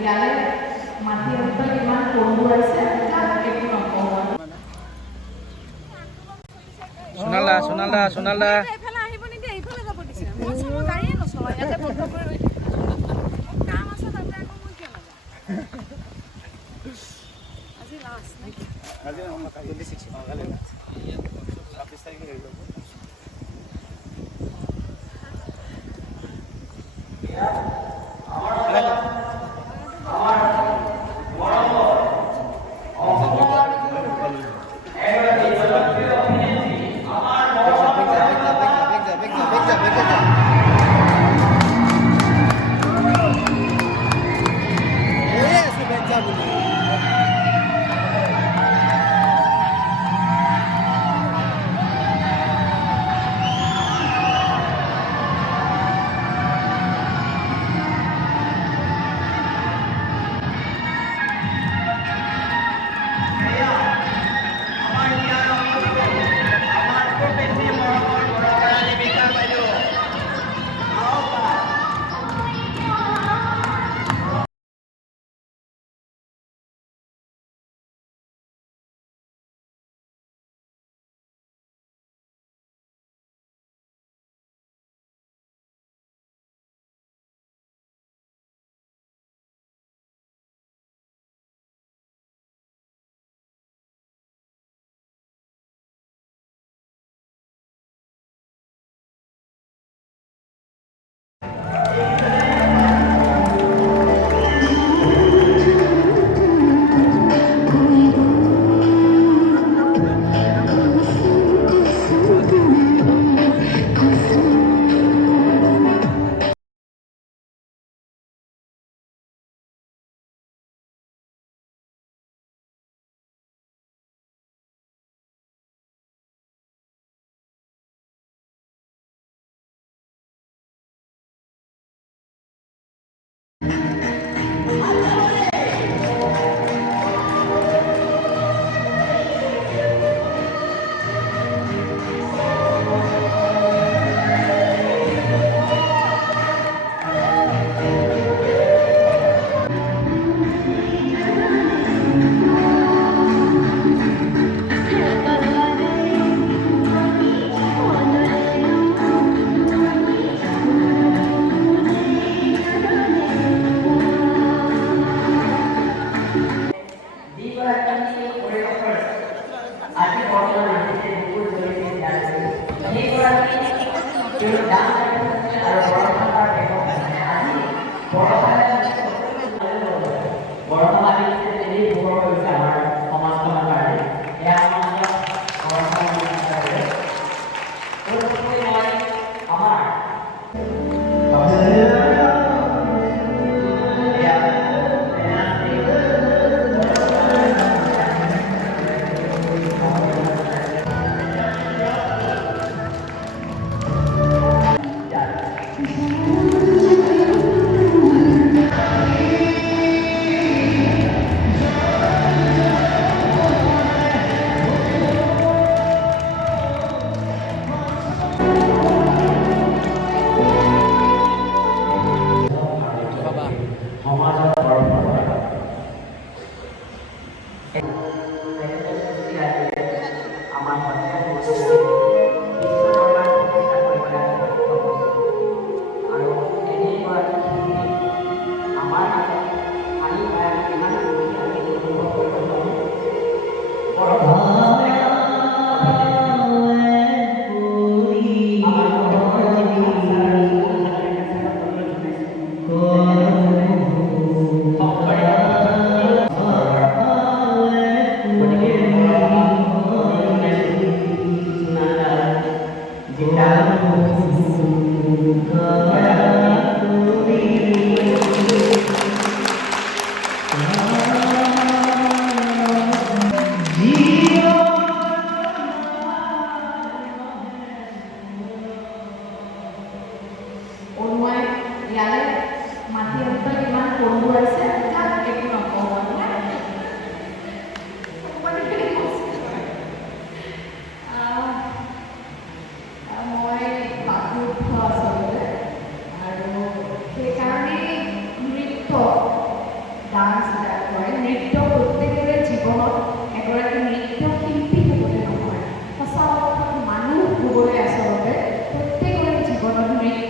ইয়ালৈ মাটি অঞ্চল ইমান সৰু আছে একো নকওঁ। সোণালা সোণালা সোণালা এইফালে আহিব নিদিয়ে, এইফালে যাব দিছে। মই চাব গাড়ীয়ে নচলাওঁ, ইয়াতে বন্ধ কৰি ৰৈ থাকিম। কাম আছে তাতে, আকৌ মই কিয় নাযাওঁ? আজি লাষ্ট নেকি? আজি 26 কালি 26 তাৰিখে হৈ যাব।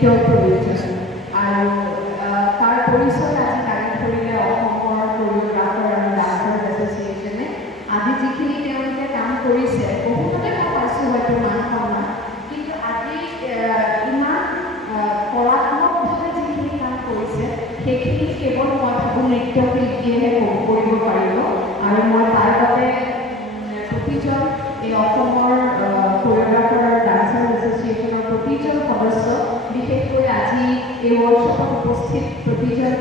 নৃত্যৰ পৰিচয় আৰু তাৰ পৰিচয় আজি দাঙি ধৰিলে অসমৰ কোৰিঅ'গ্ৰাফাৰ আৰু ডান্সাৰ্ছ এছ'চিয়েশ্যনে। আজি যিখিনি তেওঁলোকে কাম কৰিছে বহুততে মই পাইছোঁ হয়তো মান সন্মান, কিন্তু আজি ইমান কলাত্মকভাৱে যিখিনি কাম কৰিছে সেইখিনি কেৱল মই ভাবোঁ নৃত্যশিল্পীয়েহে কৰিব পাৰিব। আৰু মই তাৰ বাবে প্ৰতিজন এই অসমৰ কোৰিঅ'গ্ৰাফাৰ আৰু ডান্সাৰ্ছ এছ'চিয়েশ্যনৰ প্ৰতিজন সদস্য, বিশেষকৈ আজি এই ৱৰ্কশ্বপত উপস্থিত প্ৰতিজন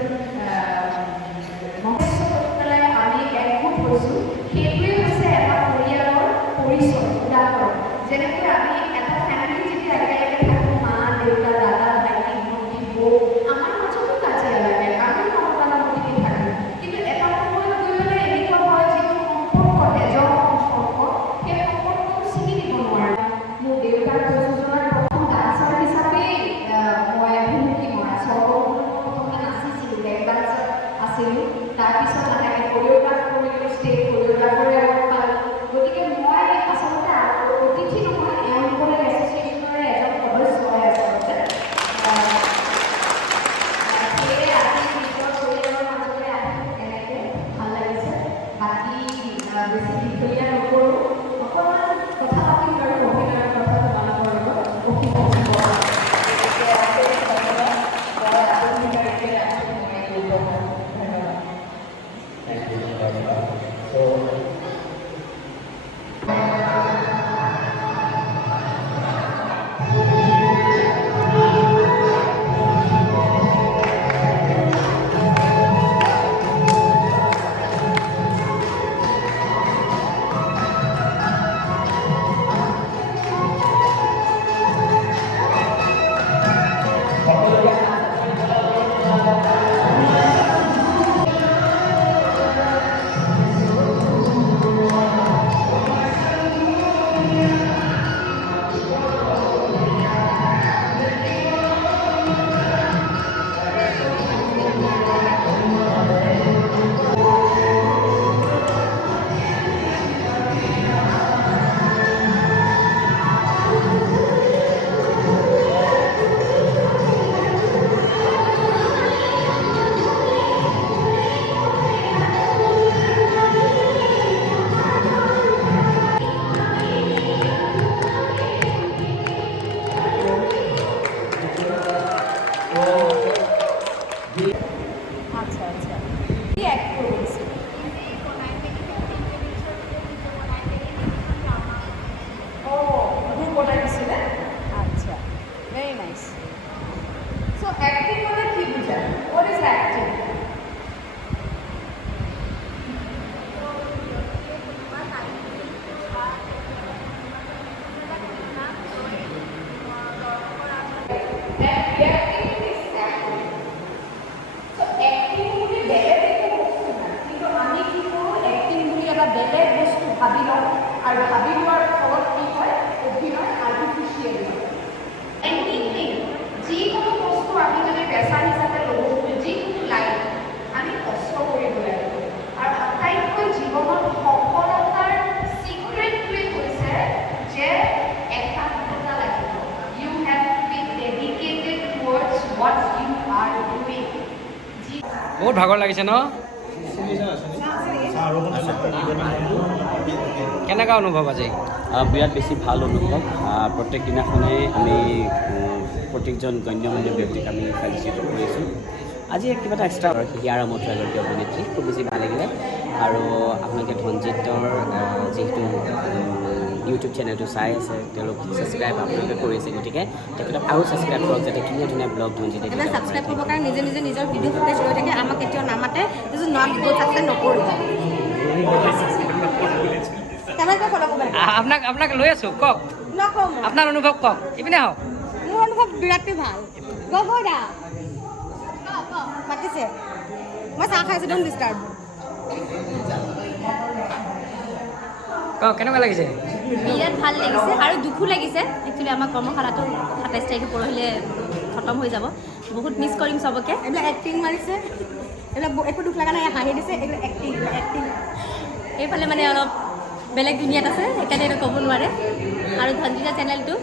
পেলাই আমি একগোট হৈছোঁ। সেইটোৱে হৈছে এটা পৰিয়ালৰ পৰিচয়। উদাহৰণ যেনেকৈ আমি এটা ফেমিলি যেতিয়া একেলগে থাকোঁ, মা দেউতা দাদা ভাইটি ভণ্টি বৌ, আমাৰ মাজতো কাজিয়া লাগে, আমি সমাধানমতিকে থাকোঁ, কিন্তু এটা সময়ত গৈ পেলাই এনেকুৱা হয় যিটো সম্পৰ্ক তেজৰ সম্পৰ্ক, সেই সম্পৰ্কটো চিনি দিব নোৱাৰে। মোৰ দেউতাৰ প্ৰযোজনাৰ প্ৰথম ডান্সাৰ হিচাপেই মই ভুমুকি মৰা প্ৰথমে নাচিছিলোঁ, লেগ ডান্সাৰ আছিলোঁ, তাৰপিছত লাহেকৈ কোৰিঅ'গ্ৰাফ কৰিলোঁ, ষ্টেট কোৰিঅ'গ্ৰাফাৰে এৱাৰ্ড পালোঁ। গতিকে মই আচলতে অতিথি নহয়, এওঁলোকৰ এছ'চিয়েশ্যনৰে এজন সদস্য হয় আচলতে। সেয়ে আজি নিজৰ পৰিয়ালৰ মাজতে আহিছোঁ, এনেকৈ ভাল লাগিছে। বাকী বেছি দীঘলীয়া নকৰোঁ, অকণমান কথা পাতিম বাৰু অভিনয়ৰ কথা তোমালোকৰ লগত। অসীম আচ্ছা আচ্ছা কি অ্যাক্ট করেছে? ও গ্রুপ বনাই দিছিলে? আচ্ছা, ভেরি নাইস। সো অ্যাক্টিং মানে কি বুঝায়? What is acting? বেলেগ বস্তু ভাবি লওঁ আৰু ভাবি লোৱাৰ ফলত কি হয়, অভিনয় আৰ্টিফিচিয়েল হয়। এনিথিং, যিকোনো বস্তু আমি যদি পেচা হিচাপে ল'ব খোজোঁ, যিকোনো লাইফ আমি কষ্ট কৰিব লাগিব। আৰু আটাইতকৈ জীৱনত সফলতাৰ চিক্ৰেটটোৱে হৈছে যে একাগ্ৰতা লাগিব। You have to be dedicated towards what you are doing. বহুত ভাগৰ লাগিছে ন? কেনেকুৱা অনুভৱ আজি? বিৰাট বেছি ভাল অনুভৱ। প্ৰত্যেক দিনাখনে আমি প্ৰত্যেকজন গণ্যমান্য ব্যক্তিক আমি ফেলিচিট কৰিছোঁ। আজি কিবা এটা এক্সট্ৰা হিয়াৰ আমঠু এগৰাকী অভিনেত্ৰী, খুব বেছি ভাল লাগিলে। আৰু আপোনালোকে ধনজিতৰ যিহেতু ইউটিউব চেনেলটো চাই আছে, তেওঁলোক ছাবস্ক্ৰাইব আপোনালোকে কৰিছে, গতিকে তেখেতক আৰু ছাবস্ক্ৰাইব কৰক, যাতে ধুনীয়া ধুনীয়া ব্লগ ধনজিতে ছাবস্ক্ৰাইব কৰিবৰ কাৰণে নিজে নিজে নিজৰ ভিডিঅ' ফুটেজ লৈ থাকে, আমাক কেতিয়াও নামাতে, নট গ'ল ছাবস্ক্ৰাইব নকৰিব। আপোনাক লৈ আছোঁ, কওক নকওঁ, আপোনাৰ অনুভৱ কওক। ইপিনে আহক। মোৰ অনুভৱ বিৰাটেই ভাল। গগৈদা মাতিছে, মই চাহ খাইছোঁ, ডোণ্ট ডিষ্টাৰ্ব। কওক কেনেকুৱা লাগিছে? বিৰাট ভাল লাগিছে আৰু দুখো লাগিছে। একচুৱেলি আমাৰ কৰ্মশালাটো ২৭ তাৰিখে পৰহিলে খতম হৈ যাব। বহুত মিছ কৰিম চবকে। এইবিলাক এক্টিং মাৰিছে, এইবিলাক একো দুখ লগা নাই, হাঁহি দিছে, এইবিলাক এক্টিং এক্টিং। এইফালে মানে অলপ বেলেগ দুনিয়াত আছে, সেইকাৰণে এইটো ক'ব নোৱাৰে। আৰু ধনজিতা চেনেলটো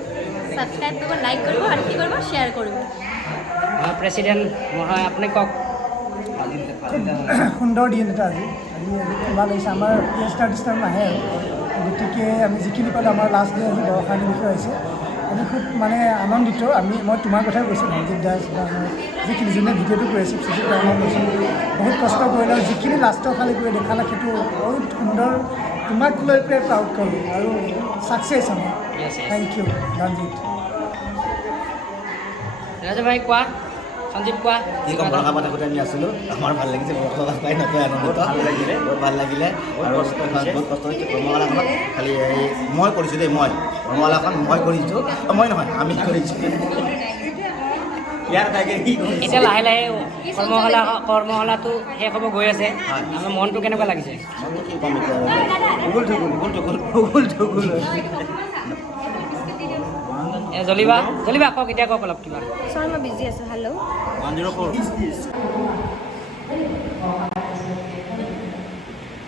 ছাবস্ক্ৰাইব কৰিব, লাইক কৰিব আৰু কি কৰিব, শ্বেয়াৰ কৰিব। প্ৰেচিডেণ্ট মহোদয় আপুনি কওক। সুন্দৰ দিন এটা আজি ভাল লাগিছে। আমাৰ গেষ্ট আৰ্টিষ্ট নাহে আৰু গতিকে আমি যিখিনি পালোঁ আমাৰ লাষ্ট ডে আজি বৰষাণীৰ বিষয়ে হৈছে। আমি খুব মানে আনন্দিত। মই তোমাৰ কথাই কৈছোঁ ৰঞ্জিত দাস বা যিখিনি যোনে ভিডিঅ'টো কৰি আছে চিচি ডাঙৰ কৈছোঁ বহুত কষ্ট কৰিলে আৰু যিখিনি লাষ্টৰ ফালে কৰি দেখালে সেইটো বহুত সুন্দৰ। তোমাক লৈ পেলাই প্ৰাউড কৰোঁ আৰু ছাকচেছ আমাৰ। Thank U Ranjit. ৰাজু ভাই কোৱা, সঞ্জীৱ কোৱা। কি ক'ম, বৰষা পাত থাকোঁতে আমি আছিলোঁ, আমাৰ ভাল লাগিছে। বৰষা পাই নকয় আনন্দিত, ভাল লাগিলে, বহুত ভাল লাগিলে। আৰু বহুত কষ্ট হৈছে কৰ্মশালাখনত। খালি মই কৰিছোঁ দেই, কৰ্মশালাখন মই কৰিছোঁ, মই নহয় আমি কৰিছোঁ। ইয়াৰ তাকে কি কৰিছে এতিয়া লাহে লাহে কৰ্মশালাটো শেষ হ'ব গৈ আছে। আমাৰ মনটো কেনেকুৱা লাগিছে? কি ক'ম এতিয়া জ্বলিবা কওক, এতিয়া কওক অলপ কিবা। চৰি মই বিজি আছোঁ। হেল্ল'।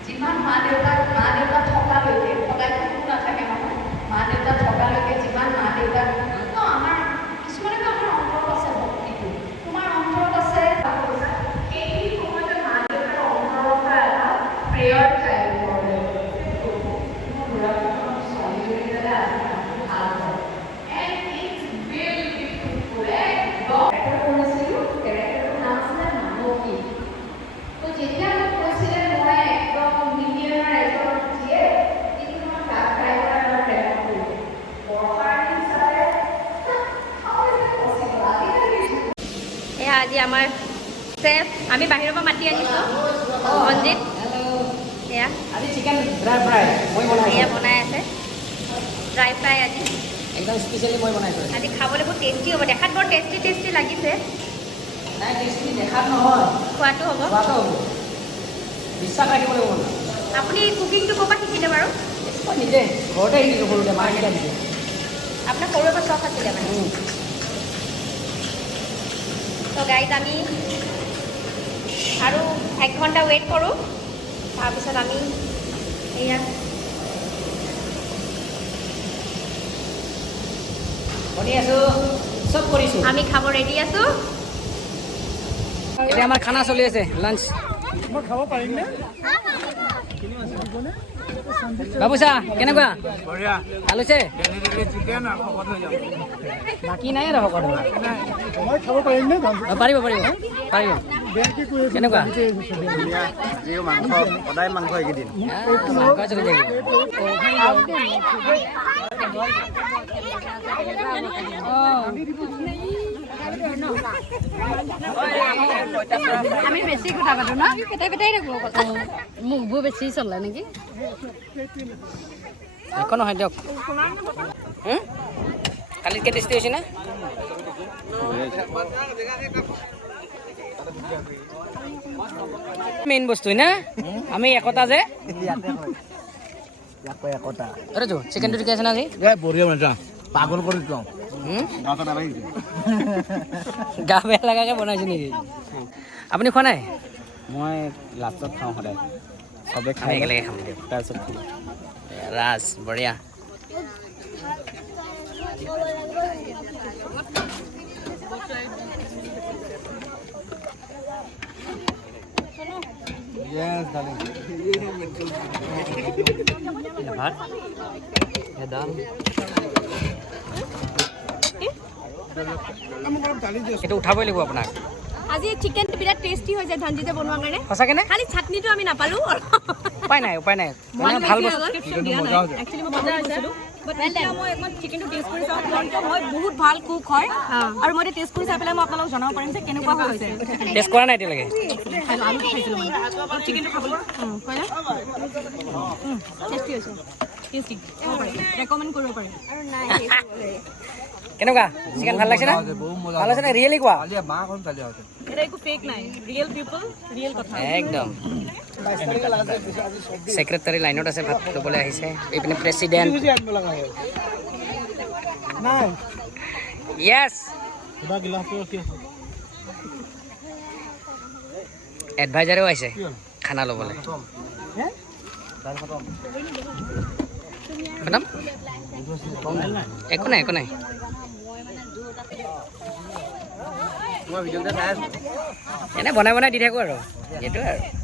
যিমান মা দেউতা থকালৈকে সদায় কোনো নাথাকে নহয়। মা দেউতা থকালৈকে যিমান মা দেউতা আমাৰ কিছুমানে আমাৰ অন্তৰত আছে ভক্তিটো, তোমাৰ অন্তৰত আছে। এই সময়তে মা দেউতাৰ অন্তৰৰ পৰা এটা প্ৰেয়াৰ যায় আজি আমাৰ চেফ আমি বাহিৰৰ পৰা মাতি আনিছোঁ ৰঞ্জিত। এয়া আজি চিকেন ড্ৰাই ফ্ৰাই মই বনাইছোঁ। এয়া বনাই আছে ড্ৰাই ফ্ৰাই আজি একদম স্পেচিয়েলি মই বনাইছোঁ। আজি খাবলৈ বহুত টেষ্টি হ'ব। দেখাত বৰ টেষ্টি লাগিছে। নাই টেষ্টি দেখাত নহয়, খোৱাটো হ'ব। খোৱাটো হ'ব। বিশ্বাস ৰাখিব লাগিব। আপুনি কুকিংটো ক'ৰ পৰা শিকিলে বাৰু? মই নিজে ঘৰতে শিকিছোঁ, সৰুতে মায়ে শিকাই দিছে। আপোনাৰ সৰুৰে পৰা চখ আছিলে মানে? তো গাইজ আমি আৰু 1 ঘণ্টা ৱেইট কৰোঁ, তাৰপিছত আমি এয়া বনি আছোঁ, চব কৰিছোঁ। আমি খাব ৰেডি আছোঁ। এতিয়া আমাৰ খানা চলি আছে, লাঞ্চ। মই খাব পাৰিমনে? বাবুচা কেনেকুৱা? বঢ়িয়া ভাল হৈছে? চিকেন আৰু শকত হৈ যাব। বাকী নাই আৰু সকলো। মই খাব পাৰিমনে? পাৰিব বেয়া কি কৰি কেনেকুৱা? যিও মাংস সদায় মাংস এইকেইদিন। আমি বেছি কথা পাতো ন, পেটাই থাকো কথা। মুখবোৰ বেছি চলে নেকি? একো নহয় দিয়ক। কালিতকৈ টেষ্টি হৈছে নে? মেইন বস্তু না আমি একতা যে চিকেনটো ঠিকে আছে না আজি? বঢ়িয়া বনাইছা, পাগল কৰি দিওঁ। গা বেয়া লগাকে বনাইছে নেকি? আপুনি খোৱা নাই? মই লাষ্টত খাওঁ সদায়, চবে আমি একেলগে খাম দিয়ক। তাৰপিছত ৰাজ বঢ়িয়া। ভাত দাম সেইটো উঠাবই লাগিব আপোনাক। আজি চিকেনটো বিৰাট টেষ্টি হৈ যায় ধনজিতে বনোৱাৰ কাৰণে। সঁচাকে নে? খালি চাটনিটো আমি নাপালোঁ। উপায় নাই মানে ভাল বস্তু। একচুৱেলি মই বনাই আছিলোঁ, বাট এতিয়া মই একদম চিকেনটো টেষ্ট কৰি চাওঁ। মই বহুত ভাল কুক হয় আৰু মই টেষ্ট কৰি চাই পেলাই মই আপোনালোকক জনাব পাৰিম যে কেনেকুৱা হৈছে। টেষ্ট কৰা নাই এতিয়ালৈকে? আলুটো খাইছিলোঁ মানে চিকেনটো খাবলৈ কয়নে টেষ্টি হৈছে, টেষ্টি ৰেকমেণ্ড কৰিব পাৰিম। কেনেকুৱা চিকেন ভাল লাগিছে না? ভাল হৈছে নে? ৰিয়েলি কোৱা। এটা একো ফেক নাই, ৰিয়েল পিপল ৰিয়েল কথা। একদম ছেক্ৰেটাৰী লাইনত আছে, ভাত ল'বলৈ আহিছে। এইপিনে প্ৰেচিডেণ্ট। য়েছ এডভাইজাৰেও আহিছে খানা ল'বলৈ। খতম একো নাই এনে বনাই দি থাকোঁ আৰু এইটোৱে আৰু